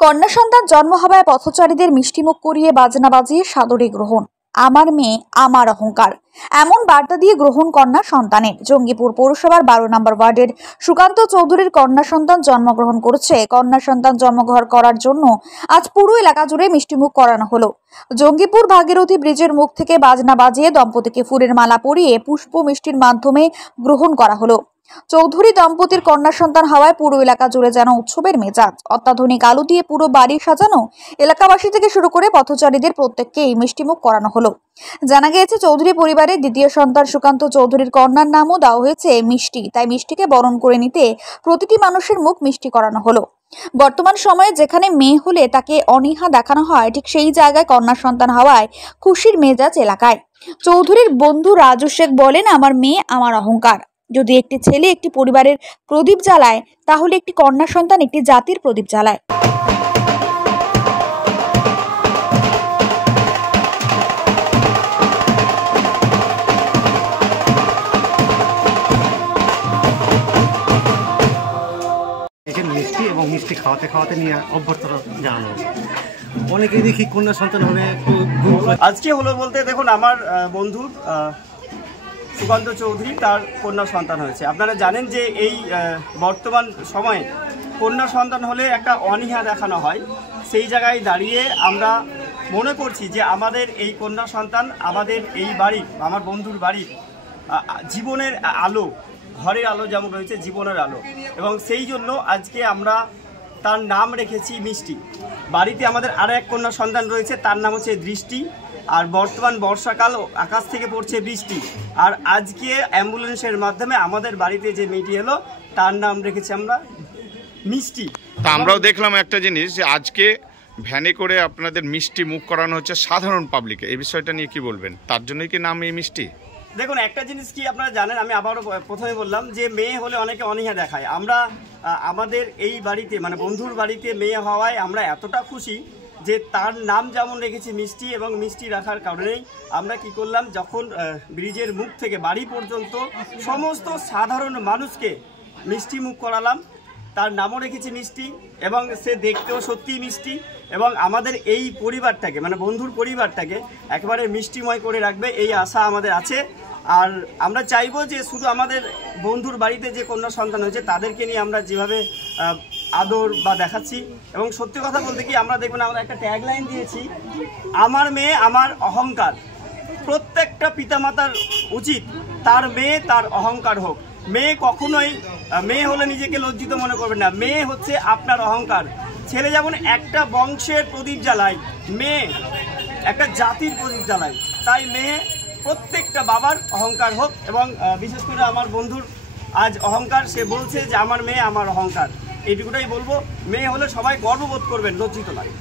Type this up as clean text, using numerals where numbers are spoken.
কন্যা সন্তান জন্ম হওয়ায় পথচারীদের মিষ্টিমুখ করিয়ে বাজনা বাজিয়ে সাদরে গ্রহণ। আমার মেয়ে আমার অহংকার, এমন বার্তা দিয়ে গ্রহণ কন্যা সন্তানের। জঙ্গিপুর পৌরসভার 12 নম্বর ওয়ার্ডের সুকান্ত চৌধুরীর কন্যা সন্তান জন্মগ্রহণ করেছে। কন্যা সন্তান জন্মগ্রহণ করার জন্য আজ পুরো এলাকা জুড়ে মিষ্টিমুখ করানো হলো। জঙ্গিপুর ভাগীরথী ব্রিজের মুখ থেকে বাজনা বাজিয়ে দম্পতিকে ফুলের মালা পরিয়ে পুষ্প মিষ্টির মাধ্যমে গ্রহণ করা হলো। চৌধুরী দম্পতির কন্যা সন্তান হওয়ায় পুরো এলাকা জুড়ে যেন উৎসবের মেজাজ। অত্যাধুনিক আলো দিয়ে পুরো বাড়ি সাজানো। এলাকাবাসী থেকে শুরু করে পথচারীদের প্রত্যেককে এই মিষ্টিমুখ করানো হলো। জানা গিয়েছে চৌধুরী পরিবারের দ্বিতীয় সন্তান সুকান্ত চৌধুরীর কন্যার নামও দেওয়া হয়েছে মিষ্টি। তাই মিষ্টিকে বরণ করে নিতে প্রতিটি মানুষের মুখ মিষ্টি করানো হলো। বর্তমান সময়ে যেখানে মেয়ে হলে তাকে অনীহা দেখানো হয়, ঠিক সেই জায়গায় কন্যা সন্তান হওয়ায় খুশির মেজাজ এলাকায়। চৌধুরীর বন্ধু রাজু শেখ বলেন, আমার মেয়ে আমার অহংকার। যদি একটি ছেলে একটি পরিবারের প্রদীপ জ্বালায়, তাহলে একটি কন্যা সন্তান একটি জাতির প্রদীপ জ্বালায়। মিষ্টি এবং মিষ্টি খাওয়াতে খাওয়াতে নিয়ে অভ্যর্থনা জানানো অনেকেই দেখি কন্যা সন্তান হলে একটু আজকে হলো বলতে দেখুন, আমার বন্ধু সুকান্ত চৌধুরী তার কন্যা সন্তান হয়েছে। আপনারা জানেন যে এই বর্তমান সময়ে কন্যা সন্তান হলে একটা অনীহা দেখানো হয়। সেই জায়গায় দাঁড়িয়ে আমরা মনে করছি যে আমাদের এই কন্যা সন্তান আমাদের এই বাড়ির, আমার বন্ধুর বাড়ির জীবনের আলো, ঘরের আলো যেমন রয়েছে জীবনের আলো, এবং সেই জন্য আজকে আমরা তার নাম রেখেছি মিষ্টি। বাড়িতে আমাদের আরও এক কন্যা সন্তান রয়েছে, তার নাম হচ্ছে দৃষ্টি। আর বর্তমান বর্ষাকাল, আকাশ থেকে পড়ছে বৃষ্টি। আর আজকে অ্যাম্বুলেন্সের মাধ্যমে আমাদের বাড়িতে যে মেয়েটি এলো তার নাম রেখেছি আমরা মিষ্টি। তা আমরাও দেখলাম একটা জিনিস, যে আজকে ভ্যানে করে আপনাদের মিষ্টি মুখ করানো হচ্ছে সাধারণ পাবলিকে। এই বিষয়টা নিয়ে কি বলবেন? তার জন্যই কি নাম এই মিষ্টি? দেখুন, একটা জিনিস কি আপনারা জানেন, আমি আবারও প্রথমে বললাম যে মেয়ে হলে অনেকে অনীহা দেখায়। আমরা আমাদের এই বাড়িতে, মানে বন্ধুর বাড়িতে মেয়ে হওয়ায় আমরা এতটা খুশি যে তার নাম যেমন রেখেছি মিষ্টি, এবং মিষ্টি রাখার কারণেই আমরা কি করলাম, যখন ব্রিজের মুখ থেকে বাড়ি পর্যন্ত সমস্ত সাধারণ মানুষকে মিষ্টি মুখ করালাম। তার নামও রেখেছি মিষ্টি, এবং সে দেখতেও সত্যিই মিষ্টি, এবং আমাদের এই পরিবারটাকে, মানে বন্ধুর পরিবারটাকে একেবারে মিষ্টিময় করে রাখবে, এই আশা আমাদের আছে। আর আমরা চাইবো যে শুধু আমাদের বন্ধুর বাড়িতে যে কন্যা সন্তান হয়েছে তাদেরকে নিয়ে আমরা যেভাবে আদর বা দেখাচ্ছি, এবং সত্যি কথা বলতে কি, আমরা দেখবেন আমরা একটা ট্যাগলাইন দিয়েছি, আমার মেয়ে আমার অহংকার। প্রত্যেকটা পিতামাতার উচিত তার মেয়ে তার অহংকার হোক। মেয়ে কখনোই মেয়ে হলে নিজেকে লজ্জিত মনে করবেন না। মেয়ে হচ্ছে আপনার অহংকার। ছেলে যেমন একটা বংশের প্রদীপ জ্বালায়, মেয়ে একটা জাতির প্রদীপ জ্বালায়। তাই মেয়ে প্রত্যেকটা বাবার অহংকার হোক, এবং বিশেষ করে আমার বন্ধুর আজ অহংকার, সে বলছে যে আমার মেয়ে আমার অহংকার। এইটুকুটাই বলবো। মেয়ে হলে সবাই গর্ববোধ করবেন, লজ্জিত লাগে।